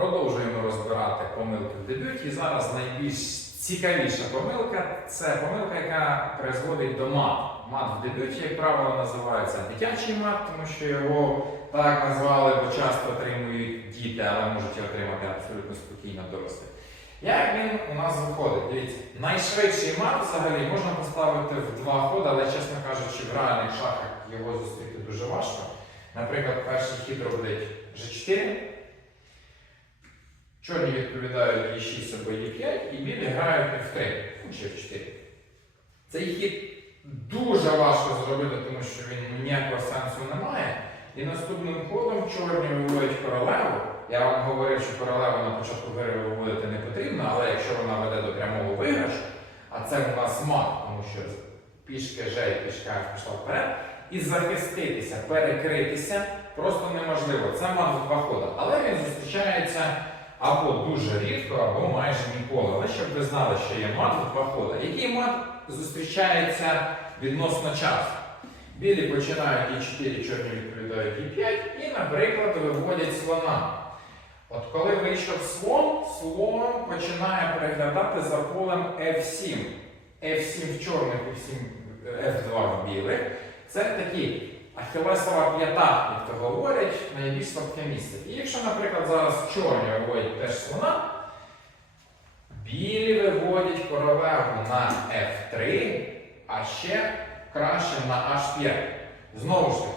Продовжуємо розбирати помилки в дебюті. І зараз найбільш цікавіша помилка це помилка, яка призводить до мат. Мат в дебюті, як правило, називається дитячий мат, тому що його так назвали, бо часто отримують діти, але можуть отримати абсолютно спокійно дорослі. Як він у нас виходить? Дивіться, найшвидший мат взагалі можна поставити в два ходи, але, чесно кажучи, в реальних шахах його зустріти дуже важко. Наприклад, перший хід робить G4. Чорні відповідають Е6 або Е5, і білі грають F3, ну, чи F4. Цей хід дуже важко зробити, тому що він ніякого сенсу не має. І наступним ходом чорні виводять королеву. Я вам говорив, що королеву на початку гри виводити не потрібно, але якщо вона веде до прямого виграшу, а це у нас мат, тому що пішки Ж і пішка пішла вперед, і захиститися, перекритися просто неможливо. Це мат в два хода. Але він зустрічається або дуже рідко, або майже ніколи. Але щоб ви знали, що є мат в два хода. Який мат зустрічається відносно часу? Білі починають і4, чорні відповідають і5, і, наприклад, виводять слона. От коли вийшов слон, слон починає переглядати за полем F7. F7 в чорних, F7, F2 в білих. Це такі ахілесова п'ята, як то говорять, найбільш слабке місце. І якщо, наприклад, зараз чорні виводять теж слона, білі виводять королеву на F3, а ще краще на H5. Знову ж таки,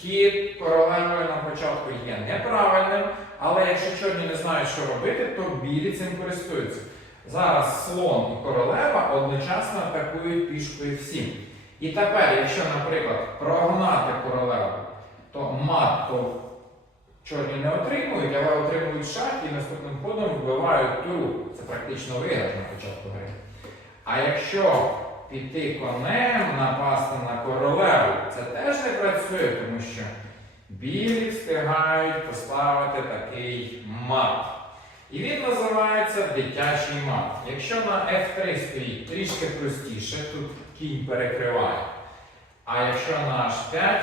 хід королевою на початку є неправильним, але якщо чорні не знають, що робити, то білі цим користуються. Зараз слон і королева одночасно атакують пішкою F7. І тепер, якщо, наприклад, прогнати королеву, то мат то чорні не отримують, але отримують шах і наступним ходом вбивають туру. Це практично виграш на початку гри. А якщо піти конем, напасти на королеву, це теж не працює, тому що білі встигають поставити такий мат. І він називається дитячий мат. Якщо на F3 стоїть трішки простіше, тут кінь перекриває. А якщо на H5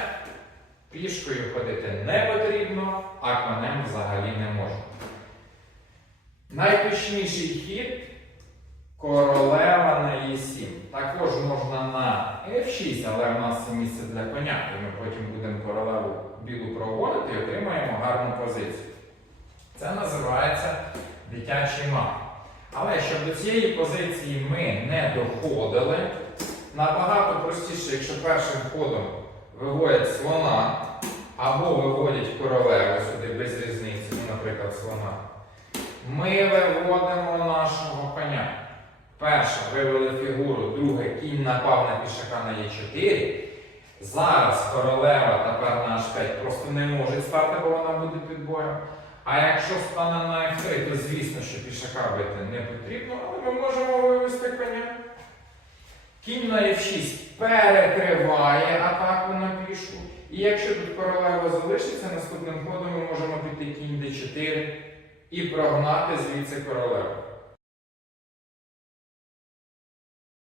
пішкою ходити не потрібно, а конем взагалі не можна. Найточніший хід королева на E7. Також можна на F6, але в нас це місце для коня, і ми потім будемо королеву білу проводити і отримаємо гарну позицію. Це називається дитячий мат. Але щоб до цієї позиції ми не доходили, набагато простіше, якщо першим ходом виводять слона або виводять королеву сюди без різниці, ну, наприклад, слона, ми виводимо нашого коня. Перше вивели фігуру, друге кінь напав на пішака на Е4. Зараз королева тепер на H5 просто не може стати, бо вона буде під боєм. А якщо стане на F3, то звісно, що пішака бити не потрібно, але ми можемо вивести коня. Кінь на F6 перекриває атаку на пішку. І якщо тут королева залишиться, наступним ходом ми можемо піти кінь D4 і прогнати звідси королеву.